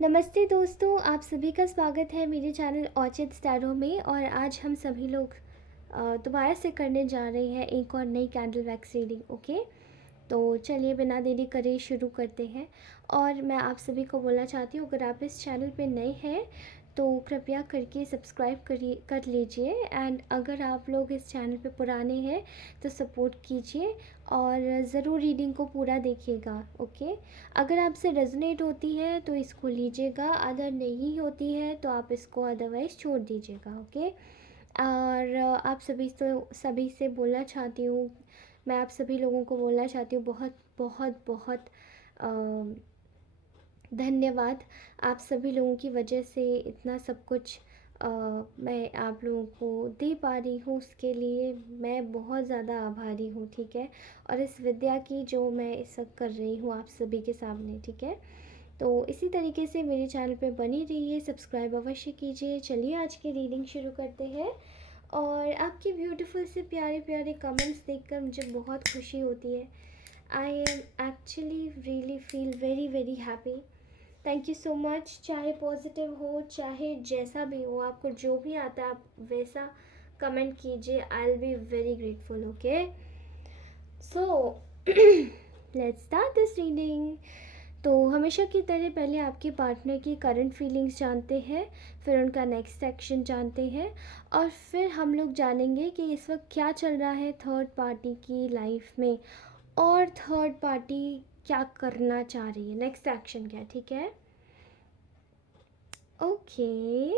नमस्ते दोस्तों, आप सभी का स्वागत है मेरे चैनल औचित स्टारों में। और आज हम सभी लोग दोबारा से करने जा रहे हैं एक और नई कैंडल वैक्स रीडिंग। ओके, तो चलिए बिना देरी करे शुरू करते हैं। और मैं आप सभी को बोलना चाहती हूँ, अगर आप इस चैनल पे नए हैं तो कृपया करके सब्सक्राइब कर लीजिए। एंड अगर आप लोग इस चैनल पे पुराने हैं तो सपोर्ट कीजिए और ज़रूर रीडिंग को पूरा देखिएगा। ओके, अगर आपसे रेजोनेट होती है तो इसको लीजिएगा, अगर नहीं होती है तो आप इसको अदरवाइज़ छोड़ दीजिएगा। ओके, और आप सभी से बोलना चाहती हूँ, मैं आप सभी लोगों को बोलना चाहती हूँ, बहुत बहुत बहुत धन्यवाद। आप सभी लोगों की वजह से इतना सब कुछ मैं आप लोगों को दे पा रही हूँ, उसके लिए मैं बहुत ज़्यादा आभारी हूँ। ठीक है, और इस विद्या की जो मैं इस वक्त कर रही हूँ आप सभी के सामने। ठीक है, तो इसी तरीके से मेरे चैनल पे बनी रहिए, सब्सक्राइब अवश्य कीजिए। चलिए आज की रीडिंग शुरू करते हैं। और आपके ब्यूटीफुल से प्यारे प्यारे कमेंट्स देखकर मुझे बहुत खुशी होती है। I am actually really feel very very happy. Thank you so much. चाहे पॉजिटिव हो चाहे जैसा भी हो, आपको जो भी आता है आप वैसा कमेंट कीजिए। I will be very grateful. Okay, so let's start this reading. तो हमेशा की तरह पहले आपके पार्टनर की करंट फीलिंग्स जानते हैं, फिर उनका नेक्स्ट एक्शन जानते हैं, और फिर हम लोग जानेंगे कि इस वक्त क्या चल रहा है थर्ड पार्टी की लाइफ में, और थर्ड पार्टी क्या करना चाह रही है, नेक्स्ट एक्शन क्या है। ठीक है, ओके,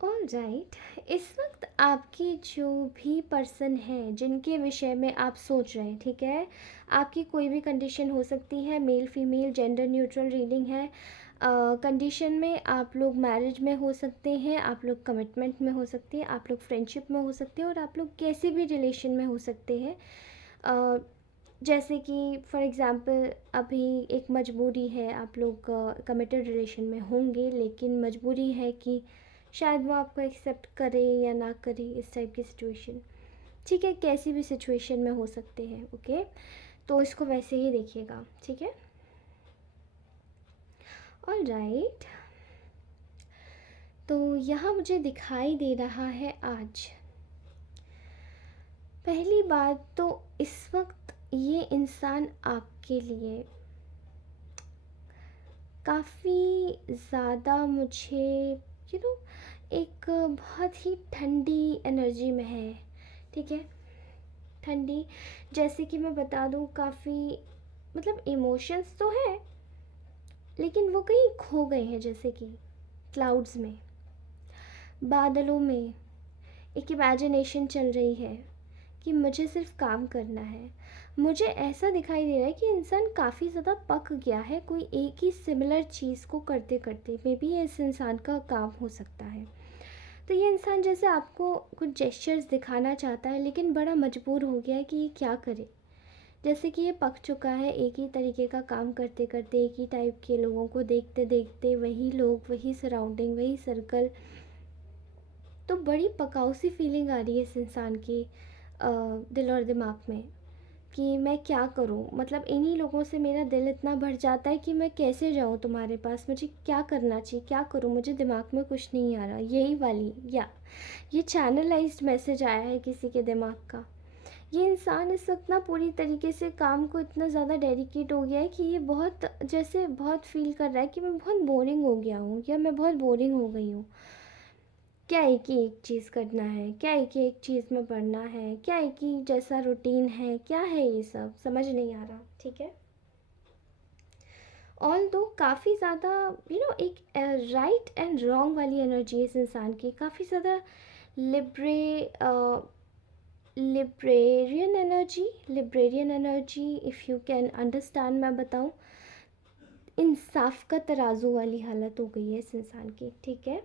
ऑलराइट। इस वक्त आपकी जो भी पर्सन है जिनके विषय में आप सोच रहे हैं, ठीक है, आपकी कोई भी कंडीशन हो सकती है, male female gender neutral reading है। कंडीशन में आप लोग मैरिज में हो सकते हैं, आप लोग कमिटमेंट में हो सकते हैं, आप लोग फ्रेंडशिप में हो सकते हैं, और आप लोग कैसे भी रिलेशन में हो सकते हैं। अ, जैसे कि फॉर एग्ज़ाम्पल अभी एक मजबूरी है, आप लोग कमिटेड रिलेशन में होंगे लेकिन मजबूरी है कि शायद वो आपको एक्सेप्ट करे या ना करे, इस टाइप की सिचुएशन। ठीक है, कैसी भी सिचुएशन में हो सकते हैं। ओके, तो इसको वैसे ही देखिएगा। ठीक है, ऑलराइट। तो यहाँ मुझे दिखाई दे रहा है आज, पहली बात तो इस वक्त ये इंसान आपके लिए काफ़ी ज़्यादा, मुझे एक बहुत ही ठंडी एनर्जी में है। ठीक है, ठंडी, जैसे कि मैं बता दूँ, काफ़ी मतलब इमोशंस तो है लेकिन वो कहीं खो गए हैं, जैसे कि क्लाउड्स में, बादलों में एक इमेजिनेशन चल रही है कि मुझे सिर्फ काम करना है। मुझे ऐसा दिखाई दे रहा है कि इंसान काफ़ी ज़्यादा पक गया है कोई एक ही सिमिलर चीज़ को करते करते। मे बी ये इस इंसान का काम हो सकता है। तो ये इंसान जैसे आपको कुछ जेस्चर्स दिखाना चाहता है लेकिन बड़ा मजबूर हो गया है कि ये क्या करे। जैसे कि ये पक चुका है एक ही तरीके का काम करते करते, एक ही टाइप के लोगों को देखते देखते, वही लोग, वही सराउंडिंग, वही सर्कल। तो बड़ी पकाऊ सी फीलिंग आ रही है इस इंसान की दिल और दिमाग में कि मैं क्या करूं, मतलब इन्हीं लोगों से मेरा दिल इतना भर जाता है कि मैं कैसे जाऊं तुम्हारे पास, मुझे क्या करना चाहिए, क्या करूं, मुझे दिमाग में कुछ नहीं आ रहा। यही वाली, या ये चैनलाइज्ड मैसेज आया है किसी के दिमाग का। ये इंसान इस वक्त ना पूरी तरीके से काम को इतना ज़्यादा डेडिकेट हो गया है कि ये बहुत, जैसे बहुत फील कर रहा है कि मैं बहुत बोरिंग हो गया हूँ या मैं बहुत बोरिंग हो गई हूँ। क्या एक ही एक चीज़ करना है, क्या एक ही एक चीज़ में पढ़ना है, क्या एक ही जैसा रूटीन है, क्या है ये सब समझ नहीं आ रहा। ठीक है, ऑल दो काफ़ी ज़्यादा एक राइट एंड रॉन्ग वाली एनर्जी है इस इंसान की, काफ़ी ज़्यादा libra librarian energy, if you can understand, मैं बताऊँ, इंसाफ का तराजू वाली हालत हो गई है इस इंसान की। ठीक है,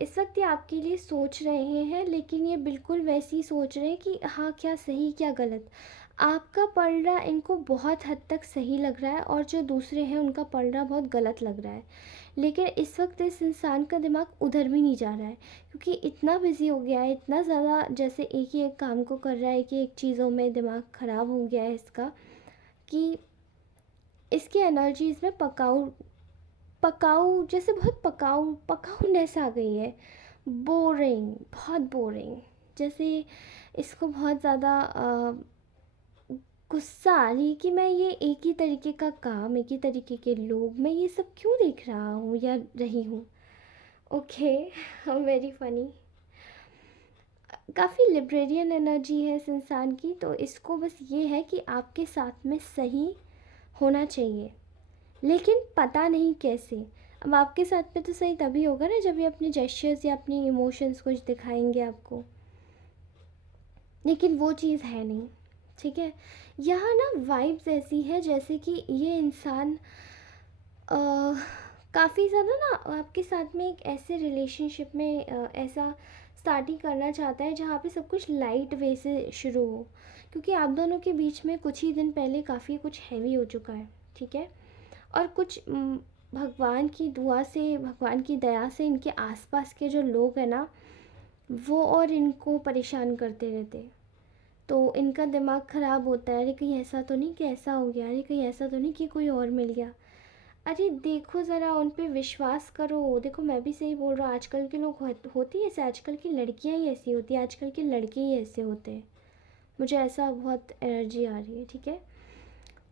इस वक्त ये आपके लिए सोच रहे हैं लेकिन ये बिल्कुल वैसी सोच रहे हैं कि हाँ क्या सही क्या गलत। आपका पलड़ा इनको बहुत हद तक सही लग रहा है और जो दूसरे हैं उनका पलड़ा बहुत गलत लग रहा है। लेकिन इस वक्त इस इंसान का दिमाग उधर भी नहीं जा रहा है क्योंकि इतना बिजी हो गया है, इतना ज़्यादा जैसे एक ही एक काम को कर रहा है कि एक चीज़ों में दिमाग ख़राब हो गया है इसका, कि इसकी एनर्जीज़ में पकाऊ पकाऊ जैसे बहुत पकाऊनेस आ गई है। बोरिंग, बहुत बोरिंग। जैसे इसको बहुत ज़्यादा गुस्सा आ रही है कि मैं ये एक ही तरीके का काम, एक ही तरीके के लोग, मैं ये सब क्यों देख रहा हूँ या रही हूँ। Okay, very funny. काफ़ी लिब्रेरियन एनर्जी है इस इंसान की, तो इसको बस ये है कि आपके साथ में सही होना चाहिए, लेकिन पता नहीं कैसे। अब आपके साथ में तो सही तभी होगा ना जब ये अपने जेस्चर्स या अपनी इमोशंस कुछ दिखाएंगे आपको, लेकिन वो चीज़ है नहीं। ठीक है, यहाँ ना वाइब्स ऐसी है जैसे कि ये इंसान काफ़ी ज़्यादा ना आपके साथ में एक ऐसे रिलेशनशिप में ऐसा स्टार्टिंग करना चाहता है जहाँ पे सब कुछ लाइट वे से शुरू हो, क्योंकि आप दोनों के बीच में कुछ ही दिन पहले काफ़ी कुछ हैवी हो चुका है। ठीक है, और कुछ भगवान की दुआ से, भगवान की दया से इनके आसपास के जो लोग हैं ना, वो और इनको परेशान करते रहते हैं। तो इनका दिमाग ख़राब होता है, अरे कहीं ऐसा तो नहीं कि ऐसा हो गया, अरे कहीं ऐसा तो नहीं कि कोई और मिल गया। अरे देखो ज़रा, उन पे विश्वास करो। देखो मैं भी सही बोल रहा हूँ, आजकल के लोग होती है ऐसे, आजकल की लड़कियाँ ही ऐसी होती हैं, आजकल के लड़के ही ऐसे होते हैं। मुझे ऐसा बहुत एनर्जी आ रही है। ठीक है,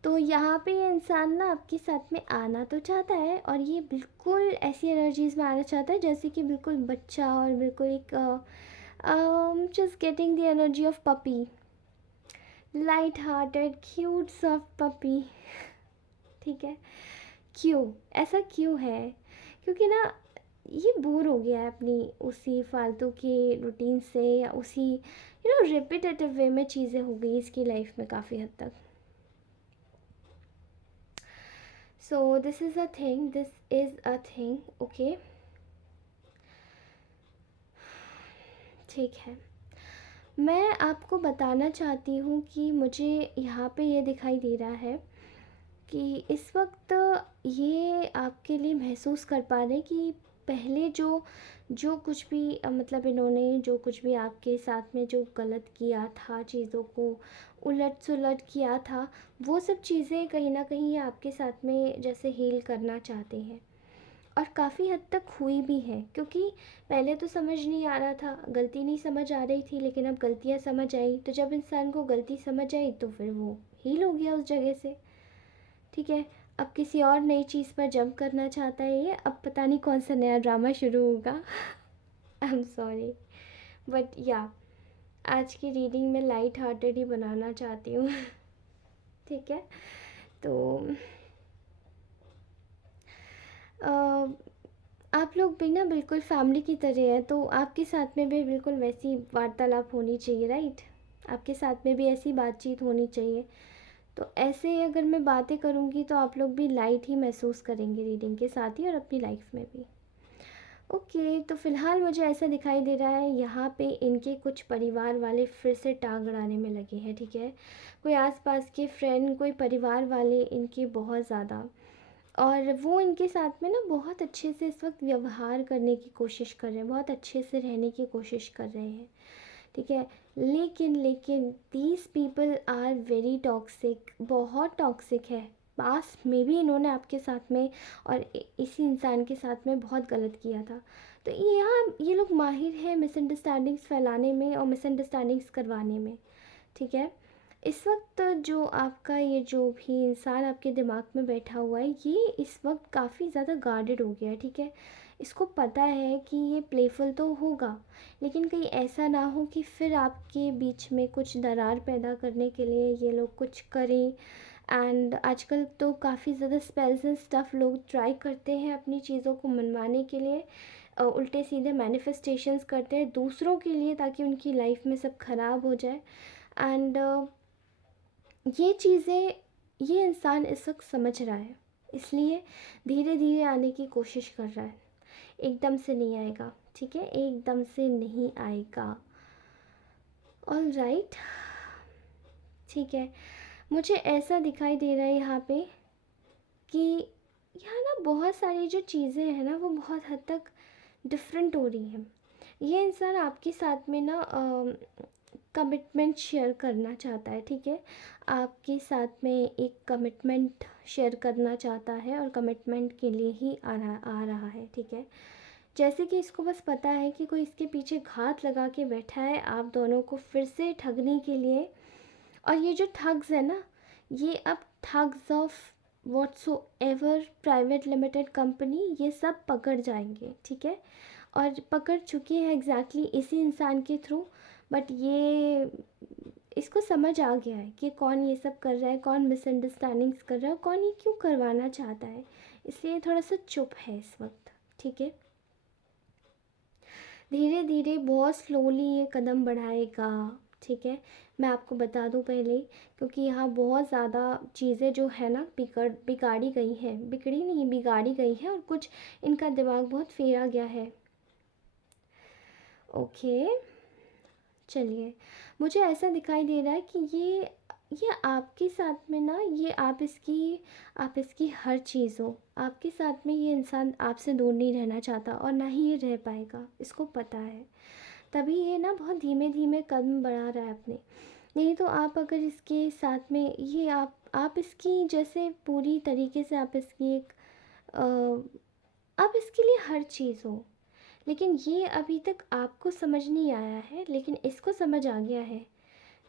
तो यहाँ पे ये इंसान ना आपके साथ में आना तो चाहता है, और ये बिल्कुल ऐसी एनर्जीज़ में आना चाहता है जैसे कि बिल्कुल बच्चा, और बिल्कुल एक just getting the energy of puppy, light hearted cute soft puppy. ठीक है, क्यों ऐसा क्यों है? क्योंकि ना ये बोर हो गया है अपनी उसी फालतू के रूटीन से, या उसी रिपीटेटिव वे में चीज़ें हो गई इसकी लाइफ में काफ़ी हद तक। So this is a thing, this is a thing. Okay, ठीक है, मैं आपको बताना चाहती हूँ कि मुझे यहाँ पे ये दिखाई दे रहा है कि इस वक्त ये आपके लिए महसूस कर पा रहे हैं कि पहले जो जो कुछ भी मतलब इन्होंने जो कुछ भी आपके साथ में जो गलत किया था, चीज़ों को उलट सुलट किया था, वो सब चीज़ें कहीं ना कहीं ये आपके साथ में जैसे हील करना चाहते हैं, और काफ़ी हद तक हुई भी है। क्योंकि पहले तो समझ नहीं आ रहा था, गलती नहीं समझ आ रही थी, लेकिन अब गलतियाँ समझ आई, तो जब इंसान को गलती समझ आई तो फिर वो हील हो गया उस जगह से। ठीक है, अब किसी और नई चीज़ पर जंप करना चाहता है ये, अब पता नहीं कौन सा नया ड्रामा शुरू होगा। आई एम सॉरी, बट या आज की रीडिंग में लाइट हार्टेड ही बनाना चाहती हूँ। ठीक है, तो अ, आप लोग भी ना बिल्कुल फैमिली की तरह हैं, तो आपके साथ में भी बिल्कुल वैसी वार्तालाप होनी चाहिए, राइट? आपके साथ में भी ऐसी बातचीत होनी चाहिए। तो ऐसे अगर मैं बातें करूँगी तो आप लोग भी लाइट ही महसूस करेंगे रीडिंग के साथ ही, और अपनी लाइफ में भी। ओके, तो फ़िलहाल मुझे ऐसा दिखाई दे रहा है यहाँ पे इनके कुछ परिवार वाले फिर से टांग अड़ाने में लगे हैं। ठीक है, कोई आसपास के फ्रेंड, कोई परिवार वाले इनके बहुत ज़्यादा, और वो इनके साथ में ना बहुत अच्छे से इस वक्त व्यवहार करने की कोशिश कर रहे हैं, बहुत अच्छे से रहने की कोशिश कर रहे हैं। ठीक है, लेकिन लेकिन these people are very toxic, बहुत टॉक्सिक है। पास में भी इन्होंने आपके साथ में और इसी इंसान के साथ में बहुत गलत किया था। तो ये यहाँ ये लोग माहिर हैं मिसअंडरस्टैंडिंग्स फैलाने में और मिसअंडरस्टैंडिंग्स करवाने में। ठीक है, इस वक्त जो आपका ये जो भी इंसान आपके दिमाग में बैठा हुआ है, ये इस वक्त काफ़ी ज़्यादा गार्डेड हो गया है। ठीक है, इसको पता है कि ये प्लेफुल तो होगा, लेकिन कहीं ऐसा ना हो कि फिर आपके बीच में कुछ दरार पैदा करने के लिए ये लोग कुछ करें। एंड आजकल तो काफ़ी ज़्यादा स्पेल्स एंड स्टफ़ लोग ट्राई करते हैं अपनी चीज़ों को मनवाने के लिए, उल्टे सीधे मैनिफेस्टेशंस करते हैं दूसरों के लिए ताकि उनकी लाइफ में सब ख़राब हो जाए। एंड ये चीज़ें ये इंसान इस वक्त समझ रहा है, इसलिए धीरे धीरे आने की कोशिश कर रहा है। एकदम से नहीं आएगा। ठीक है, एकदम से नहीं आएगा। ऑल राइट, ठीक है, मुझे ऐसा दिखाई दे रहा है यहाँ पे कि यहाँ ना बहुत सारी जो चीज़ें हैं ना वो बहुत हद तक डिफरेंट हो रही हैं। ये इंसान आपके साथ में ना कमिटमेंट शेयर करना चाहता है, ठीक है। आपके साथ में एक कमिटमेंट शेयर करना चाहता है और कमिटमेंट के लिए ही आ रहा है, ठीक है। जैसे कि इसको बस पता है कि कोई इसके पीछे घात लगा के बैठा है आप दोनों को फिर से ठगने के लिए। और ये जो ठग्स है ना, ये अब thugs of whatsoever private limited company, ये सब पकड़ जाएंगे, ठीक है। और पकड़ चुके हैं एग्जैक्टली इसी इंसान के थ्रू। बट ये इसको समझ आ गया है कि कौन ये सब कर रहा है, कौन मिसअंडरस्टैंडिंग्स कर रहा है, कौन ये क्यों करवाना चाहता है। इसलिए थोड़ा सा चुप है इस वक्त, ठीक है। धीरे धीरे बहुत स्लोली ये कदम बढ़ाएगा, ठीक है। मैं आपको बता दूं पहले, क्योंकि यहाँ बहुत ज़्यादा चीज़ें जो है ना बिगाड़ी गई हैं, बिगड़ी नहीं बिगाड़ी गई हैं, और कुछ इनका दिमाग बहुत फेरा गया है। ओके, चलिए। मुझे ऐसा दिखाई दे रहा है कि ये आपके साथ में ना, ये आप इसकी हर चीज़ हो। आपके साथ में ये इंसान आपसे दूर नहीं रहना चाहता और ना ही ये रह पाएगा, इसको पता है। तभी ये ना बहुत धीमे धीमे कदम बढ़ा रहा है अपने। नहीं तो आप अगर इसके साथ में ये आप इसकी जैसे पूरी तरीके से आप इसकी एक आप इसके लिए हर चीज़ हो। लेकिन ये अभी तक आपको समझ नहीं आया है, लेकिन इसको समझ आ गया है।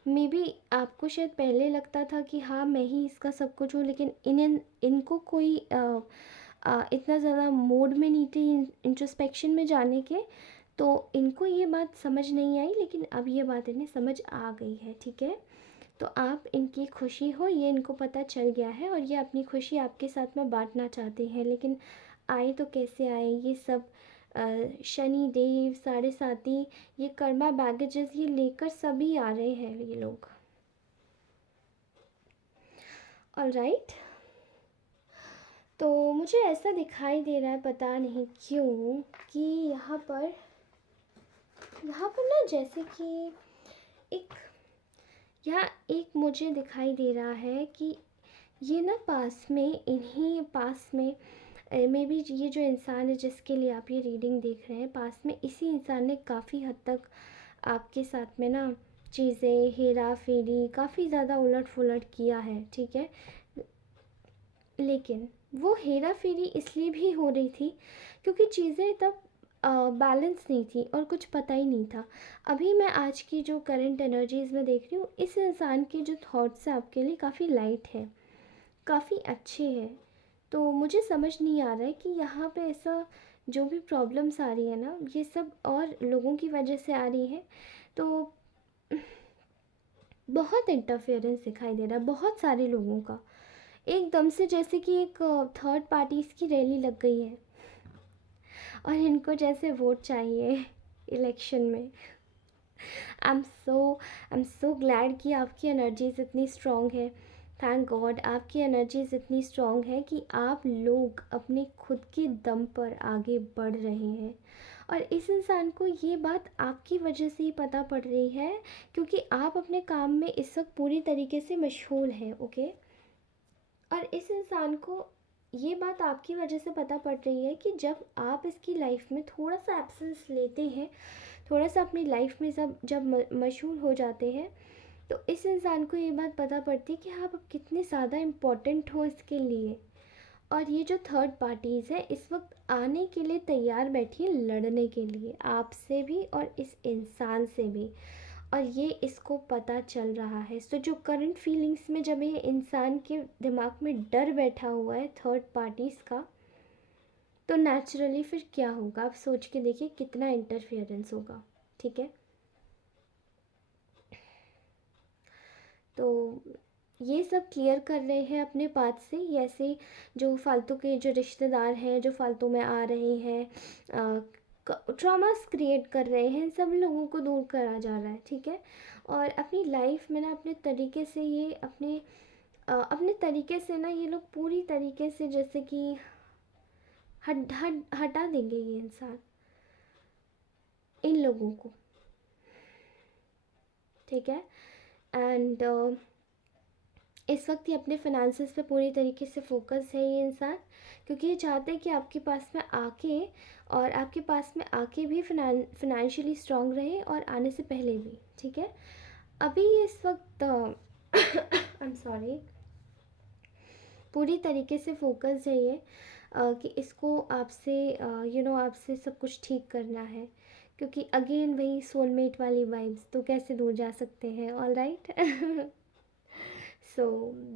मे बी आपको शायद पहले लगता था कि हाँ मैं ही इसका सब कुछ हूँ, लेकिन इनको कोई इतना ज़्यादा मूड में नहीं थे इंट्रोस्पेक्शन में जाने के, तो इनको ये बात समझ नहीं आई, लेकिन अब ये बात इन्हें समझ आ गई है, ठीक है। तो आप इनकी खुशी हो ये इनको पता चल गया है, और ये अपनी खुशी आपके साथ में बांटना चाहते हैं। लेकिन आए तो कैसे आए ये सब, शनि देव, साढ़े साथी, ये कर्मा बैगेजेस ये लेकर सभी आ रहे हैं ये लोग। ऑलराइट, तो मुझे ऐसा दिखाई दे रहा है पता नहीं क्यों कि यहाँ पर ना जैसे कि एक यहाँ एक मुझे दिखाई दे रहा है कि ये ना पास में मे बी ये जो इंसान है जिसके लिए आप ये रीडिंग देख रहे हैं, पास में इसी इंसान ने काफ़ी हद तक आपके साथ में ना चीज़ें हेरा फेरी काफ़ी ज़्यादा उलट फुलट किया है, ठीक है। लेकिन वो हेरा फेरी इसलिए भी हो रही थी क्योंकि चीज़ें तब बैलेंस नहीं थी और कुछ पता ही नहीं था। अभी मैं आज की जो करंट एनर्जीज़ में देख रही हूँ, इस इंसान के जो थॉट्स हैं आपके लिए काफ़ी लाइट है, काफ़ी अच्छे हैं। तो मुझे समझ नहीं आ रहा है कि यहाँ पे ऐसा जो भी प्रॉब्लम्स आ रही है ना, ये सब और लोगों की वजह से आ रही है। तो बहुत इंटरफेरेंस दिखाई दे रहा है बहुत सारे लोगों का, एकदम से जैसे कि एक थर्ड पार्टीज़ की रैली लग गई है और इनको जैसे वोट चाहिए इलेक्शन में। आई एम सो ग्लैड कि आपकी एनर्जीज इतनी स्ट्रॉन्ग है। थैंक गॉड आपकी एनर्जीज इतनी स्ट्रॉन्ग है कि आप लोग अपने खुद के दम पर आगे बढ़ रहे हैं। और इस इंसान को ये बात आपकी वजह से ही पता पड़ रही है, क्योंकि आप अपने काम में इस वक्त पूरी तरीके से मशगूल हैं, ओके। और इस इंसान को ये बात आपकी वजह से पता पड़ रही है कि जब आप इसकी लाइफ में थोड़ा सा एब्सेंस लेते हैं, थोड़ा सा अपनी लाइफ में जब मशहूर हो जाते हैं, तो इस इंसान को ये बात पता पड़ती है कि आप अब कितने ज़्यादा इम्पोर्टेंट हो इसके लिए। और ये जो थर्ड पार्टीज़ है इस वक्त आने के लिए तैयार बैठी है, लड़ने के लिए आपसे भी और इस इंसान से भी। और ये इसको पता चल रहा है। सो जो करंट फीलिंग्स में जब ये इंसान के दिमाग में डर बैठा हुआ है थर्ड पार्टीज़ का, तो नेचुरली फिर क्या होगा आप सोच के देखिए, कितना इंटरफेरेंस होगा, ठीक है। तो ये सब क्लियर कर रहे हैं अपने पास से, ये ऐसे जो फालतू के जो रिश्तेदार हैं जो फालतू में आ रहे हैं, ट्रॉमास क्रिएट कर रहे हैं, सब लोगों को दूर करा जा रहा है, ठीक है। और अपनी लाइफ में ना अपने तरीके से ये अपने तरीके से ना ये लोग पूरी तरीके से जैसे कि हटा देंगे ये इंसान इन लोगों को, ठीक है। एंड इस वक्त ये अपने फिनेंसेस पे पूरी तरीके से फोकस है ये इंसान, क्योंकि ये चाहते हैं कि आपके पास में आके और आपके पास में आके भी फिनेंशियली स्ट्रांग रहे और आने से पहले भी, ठीक है। अभी इस वक्त आई एम सॉरी, पूरी तरीके से फोकस है ये, कि इसको आपसे आपसे सब कुछ ठीक करना है, क्योंकि अगेन वही सोलमेट वाली वाइब्स, तो कैसे दूर जा सकते हैं। All right. So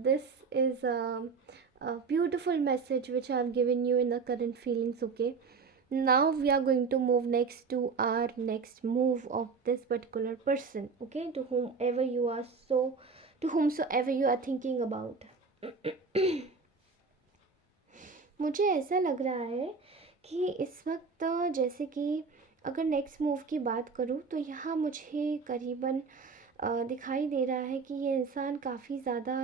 this is a beautiful message which I have given you in the current feelings. Okay, now we are going to move next to our next move of this particular person. Okay, to whomever you are, so to whomsoever you are thinking about. मुझे ऐसा लग रहा है कि इस वक्त जैसे कि अगर नेक्स्ट मूव की बात करूँ तो यहाँ मुझे करीबन दिखाई दे रहा है कि ये इंसान काफ़ी ज़्यादा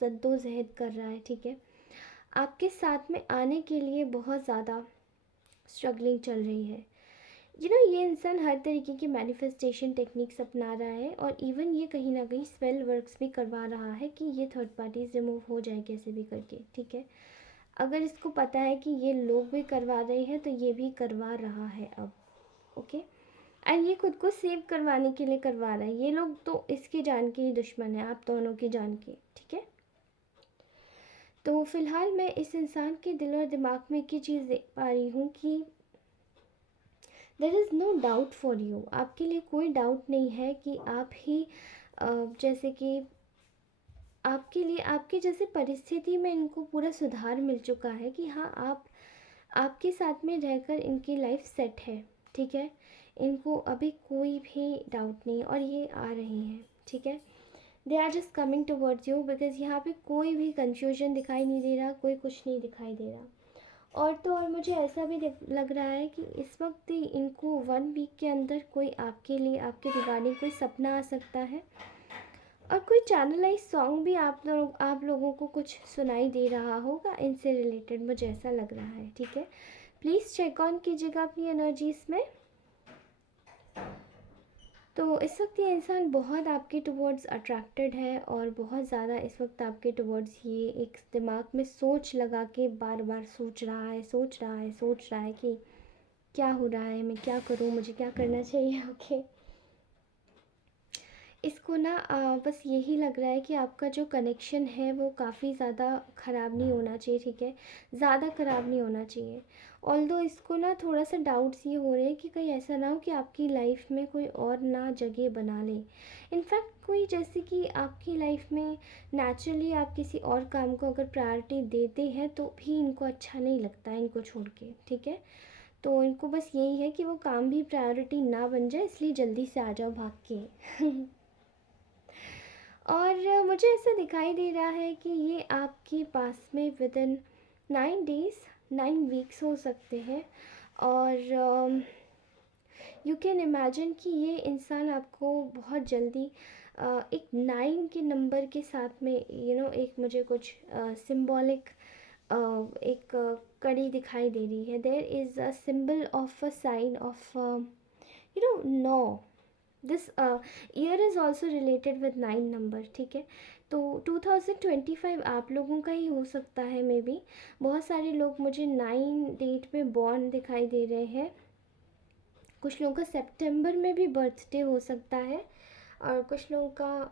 जद्दोजहद कर रहा है। ठीक है, आपके साथ में आने के लिए बहुत ज़्यादा स्ट्रगलिंग चल रही है। ये इंसान हर तरीके की मैनिफेस्टेशन टेक्निक्स अपना रहा है, और इवन ये कहीं ना कहीं स्पेल वर्क्स भी करवा रहा है कि ये थर्ड पार्टीज रिमूव हो जाए कैसे भी करके। ठीक है, अगर इसको पता है कि ये लोग भी करवा रहे हैं तो ये भी करवा रहा है अब। ओके, एंड ये खुद को सेव करवाने के लिए करवा रहा है। ये लोग तो इसके जान के ही दुश्मन है, आप दोनों के जान के। ठीक है, तो फिलहाल मैं इस इंसान के दिल और दिमाग में एक ही चीज़ देख पा रही हूँ कि there is no doubt for you. आपके लिए कोई डाउट नहीं है कि आप ही जैसे कि आपके लिए आपकी जैसे परिस्थिति में इनको पूरा सुधार मिल चुका है कि हाँ, आपके साथ में रहकर इनकी लाइफ सेट है। ठीक है, इनको अभी कोई भी डाउट नहीं, और ये आ रहे हैं। ठीक है, they are just coming towards you, because यहाँ पे कोई भी कंफ्यूजन दिखाई नहीं दे रहा, कोई कुछ नहीं दिखाई दे रहा। और तो और मुझे ऐसा भी लग रहा है कि इस वक्त इनको 1 वीक के अंदर कोई आपके लिए, आपके रिगार्डिंग कोई सपना आ सकता है, और कोई चैनलाइज सॉन्ग भी आप लोगों को कुछ सुनाई दे रहा होगा इनसे रिलेटेड, मुझे ऐसा लग रहा है। ठीक है, प्लीज़ चेक ऑन कीजिएगा अपनी एनर्जीज में। तो इस वक्त ये इंसान बहुत आपके टुवर्ड्स अट्रैक्टेड है, और बहुत ज़्यादा इस वक्त आपके टुवर्ड्स ये एक दिमाग में सोच लगा के बार बार सोच रहा है, सोच रहा है, सोच रहा है कि क्या हो रहा है, मैं क्या करूँ, मुझे क्या करना चाहिए। ओके, इसको ना बस यही लग रहा है कि आपका जो कनेक्शन है वो काफ़ी ज़्यादा ख़राब नहीं होना चाहिए। ठीक है, ज़्यादा ख़राब नहीं होना चाहिए। ऑल्दो इसको ना थोड़ा सा डाउट्स ये हो रहे हैं कि कहीं ऐसा ना हो कि आपकी लाइफ में कोई और ना जगह बना ले। इनफैक्ट कोई जैसे कि आपकी लाइफ में नेचुरली आप किसी और काम को अगर प्रायोरिटी देते हैं तो भी इनको अच्छा नहीं लगता है इनको छोड़ के। ठीक है, तो इनको बस यही है कि वो काम भी प्रायोरिटी ना बन जाए, इसलिए जल्दी से आ जाओ भाग के। और मुझे ऐसा दिखाई दे रहा है कि ये आपके पास में विद इन 9 डेज़ 9 वीक्स हो सकते हैं, और यू कैन इमेजिन कि ये इंसान आपको बहुत जल्दी एक 9 के नंबर के साथ में एक मुझे कुछ सिंबॉलिक एक कड़ी दिखाई दे रही है। There is a symbol of a sign of no, this year is also related with 9 number. ठीक है, तो 2025 आप लोगों का ही हो सकता है मे बी। बहुत सारे लोग मुझे 9 डेट पे बॉर्न दिखाई दे रहे हैं। कुछ लोगों का सितंबर में भी बर्थडे हो सकता है, और कुछ लोगों का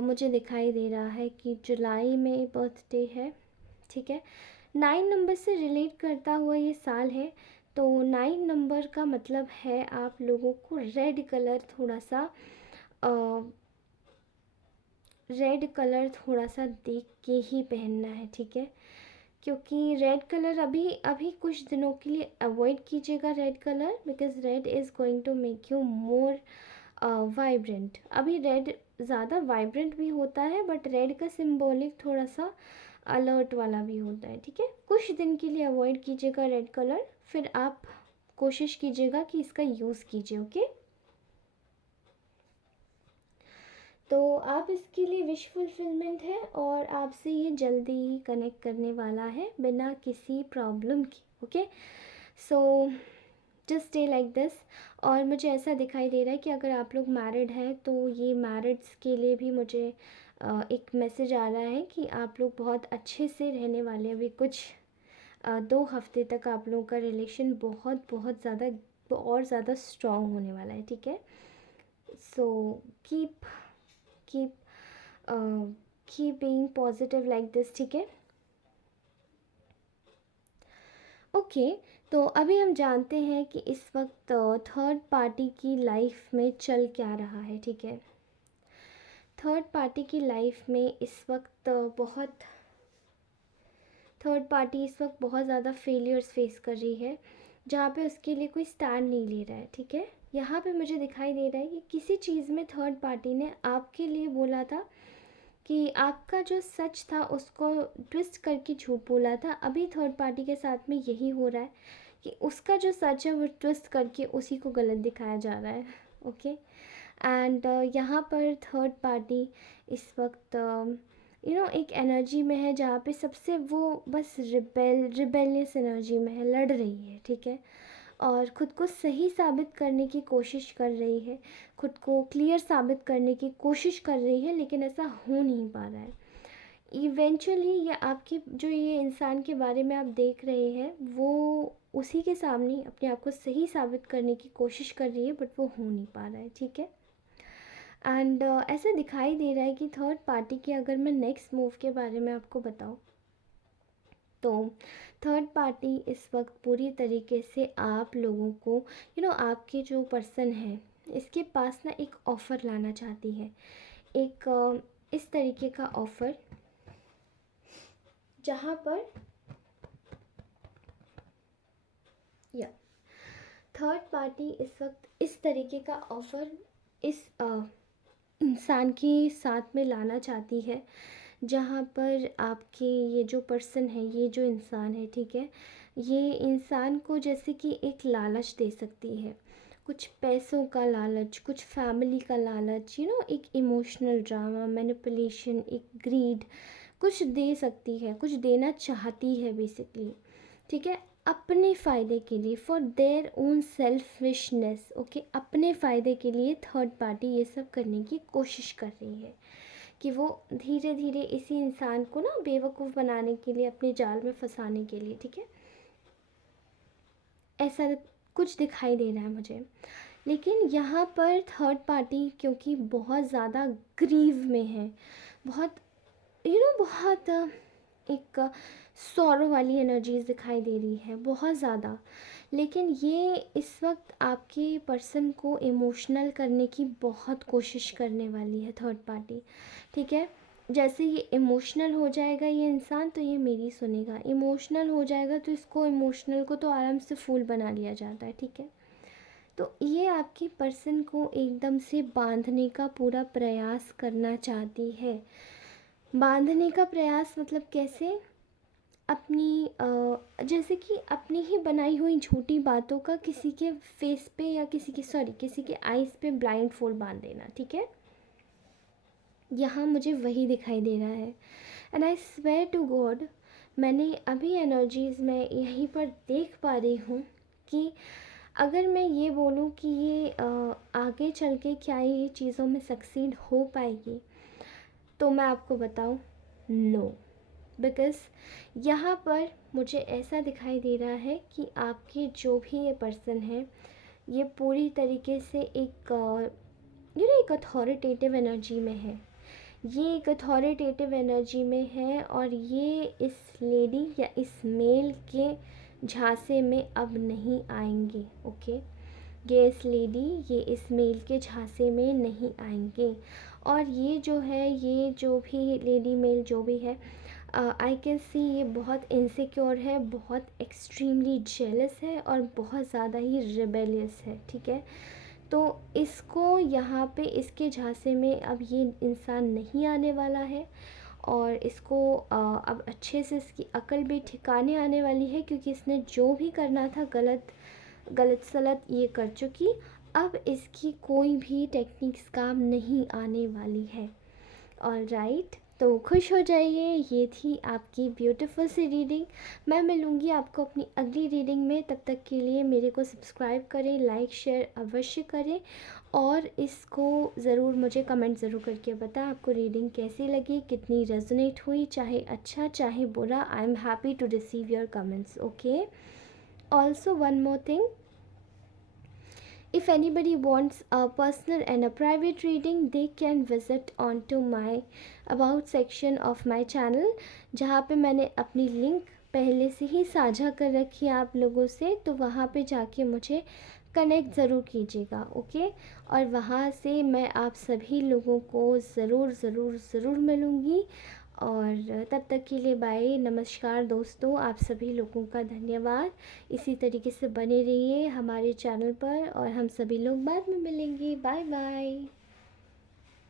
मुझे दिखाई दे रहा है कि जुलाई में बर्थडे है। ठीक है, 9 नंबर से रिलेट करता हुआ ये साल है, तो 9 नंबर का मतलब है आप लोगों को रेड कलर थोड़ा सा देख के ही पहनना है। ठीक है, क्योंकि रेड कलर अभी अभी कुछ दिनों के लिए अवॉइड कीजिएगा red colour, because red is going to make you more vibrant. अभी रेड ज़्यादा वाइब्रेंट भी होता है, बट रेड का सिंबॉलिक थोड़ा सा अलर्ट वाला भी होता है। ठीक है, कुछ दिन के लिए अवॉइड कीजिएगा रेड कलर, फिर आप कोशिश कीजिएगा कि इसका यूज़ कीजिए। ओके, तो आप इसके लिए विश फुलफिलमेंट है, और आपसे ये जल्दी ही कनेक्ट करने वाला है बिना किसी प्रॉब्लम की। Okay, so just stay like this. और मुझे ऐसा दिखाई दे रहा है कि अगर आप लोग मैरिड हैं तो ये मैरिड्स के लिए भी मुझे एक मैसेज आ रहा है कि आप लोग बहुत अच्छे से रहने वाले हैं। अभी कुछ 2 हफ्ते तक आप लोगों का रिलेशन बहुत बहुत ज़्यादा और ज़्यादा स्ट्रॉन्ग होने वाला है। ठीक है, so keep keep keep being positive like this, ठीक है। ओके, तो अभी हम जानते हैं कि इस वक्त थर्ड पार्टी की लाइफ में चल क्या रहा है, ठीक है। थर्ड पार्टी की लाइफ में इस वक्त थर्ड पार्टी इस वक्त बहुत ज़्यादा फेलियर्स फेस कर रही है, जहाँ पे उसके लिए कोई स्टैंड नहीं ले रहा है, ठीक है। यहाँ पे मुझे दिखाई दे रहा है कि किसी चीज़ में थर्ड पार्टी ने आपके लिए बोला था कि आपका जो सच था उसको ट्विस्ट करके झूठ बोला था। अभी थर्ड पार्टी के साथ में यही हो रहा है कि उसका जो सच है वो ट्विस्ट करके उसी को गलत दिखाया जा रहा है। ओके, एंड यहाँ पर थर्ड पार्टी इस वक्त एक एनर्जी में है जहाँ पे सबसे वो बस रिबेलियस एनर्जी में है, लड़ रही है, ठीक है। और ख़ुद को सही साबित करने की कोशिश कर रही है, ख़ुद को क्लियर साबित करने की कोशिश कर रही है, लेकिन ऐसा हो नहीं पा रहा है। इवेंचुअली ये आपकी जो ये इंसान के बारे में आप देख रहे हैं वो उसी के सामने अपने आप को सही साबित करने की कोशिश कर रही है, बट वो हो नहीं पा रहा है, ठीक है। एंड ऐसा दिखाई दे रहा है कि थर्ड पार्टी के, अगर मैं नेक्स्ट मूव के बारे में आपको बताऊं, तो थर्ड पार्टी इस वक्त पूरी तरीके से आप लोगों को आपके जो पर्सन है इसके पास ना एक ऑफ़र लाना चाहती है। एक इस तरीके का ऑफ़र जहाँ पर या थर्ड पार्टी इस वक्त इस तरीके का ऑफ़र इस इंसान के साथ में लाना चाहती है, जहाँ पर आपके ये जो पर्सन है, ये जो इंसान है, ठीक है, ये इंसान को जैसे कि एक लालच दे सकती है, कुछ पैसों का लालच, कुछ फैमिली का लालच, एक इमोशनल ड्रामा, मैनिपुलेशन, एक ग्रीड, कुछ दे सकती है, कुछ देना चाहती है बेसिकली, ठीक है, अपने फ़ायदे के लिए, for their own selfishness. Okay, अपने फ़ायदे के लिए थर्ड पार्टी ये सब करने की कोशिश कर रही है कि वो धीरे धीरे इसी इंसान को ना बेवकूफ़ बनाने के लिए, अपने जाल में फंसाने के लिए, ठीक है, ऐसा कुछ दिखाई दे रहा है मुझे। लेकिन यहाँ पर थर्ड पार्टी क्योंकि बहुत ज़्यादा ग्रीव में है, बहुत बहुत एक सौरों वाली एनर्जीज दिखाई दे रही है बहुत ज़्यादा। लेकिन ये इस वक्त आपके पर्सन को इमोशनल करने की बहुत कोशिश करने वाली है थर्ड पार्टी, ठीक है। जैसे ये इमोशनल हो जाएगा ये इंसान तो ये मेरी सुनेगा, इमोशनल हो जाएगा तो इसको इमोशनल को तो आराम से फूल बना लिया जाता है, ठीक है। तो ये आपकी पर्सन को एकदम से बांधने का पूरा प्रयास करना चाहती है। बांधने का प्रयास मतलब कैसे? अपनी जैसे कि अपनी ही बनाई हुई झूठी बातों का किसी के फेस पे या किसी के आइज़ पे ब्लाइंड फोल्ड बांध देना, ठीक है। यहाँ मुझे वही दिखाई दे रहा है। And I swear to God, मैंने अभी एनर्जीज़ में यहीं पर देख पा रही हूँ कि अगर मैं ये बोलूँ कि ये आगे चल के क्या ये चीज़ों में सक्सीड हो पाएगी, तो मैं आपको बताऊँ नो। बिकॉज़ यहाँ पर मुझे ऐसा दिखाई दे रहा है कि आपके जो भी ये पर्सन है ये पूरी तरीके से एक एक अथॉरिटेटिव एनर्जी में है, ये एक अथॉरिटेटिव एनर्जी में है और ये इस लेडी या इस मेल के झांसे में अब नहीं आएंगे। ओके, ये इस लेडी ये इस मेल के झांसे में नहीं आएंगे। और ये जो भी लेडी मेल जो भी है, आई कैन सी ये बहुत इनसिक्योर है, बहुत एक्सट्रीमली जेलस है और बहुत ज़्यादा ही रिबेलियस है, ठीक है। तो इसको यहाँ पे इसके झांसे में अब ये इंसान नहीं आने वाला है और इसको अब अच्छे से इसकी अकल भी ठिकाने आने वाली है, क्योंकि इसने जो भी करना था गलत सलत ये कर चुकी। अब इसकी कोई भी टेक्निक्स काम नहीं आने वाली है। ऑल राइट, तो खुश हो जाइए, ये थी आपकी ब्यूटीफुल सी रीडिंग। मैं मिलूँगी आपको अपनी अगली रीडिंग में, तब तक के लिए मेरे को सब्सक्राइब करें, लाइक शेयर अवश्य करें और इसको ज़रूर मुझे कमेंट ज़रूर करके बताएं आपको रीडिंग कैसी लगी, कितनी रेजोनेट हुई, चाहे अच्छा चाहे बुरा। I am happy to receive your comments. Okay, also one more thing, If anybody wants a personal and a private reading, they can visit onto my about section of my channel, जहाँ पे मैंने अपनी link पहले से ही साझा कर रखी है आप लोगों से, तो वहाँ पे जाके मुझे कनेक्ट ज़रूर कीजिएगा, ओके। और वहाँ से मैं आप सभी लोगों को ज़रूर ज़रूर ज़रूर मिलूँगी। और तब तक के लिए बाय, नमस्कार दोस्तों, आप सभी लोगों का धन्यवाद। इसी तरीके से बने रहिए हमारे चैनल पर और हम सभी लोग बाद में मिलेंगे। Bye bye.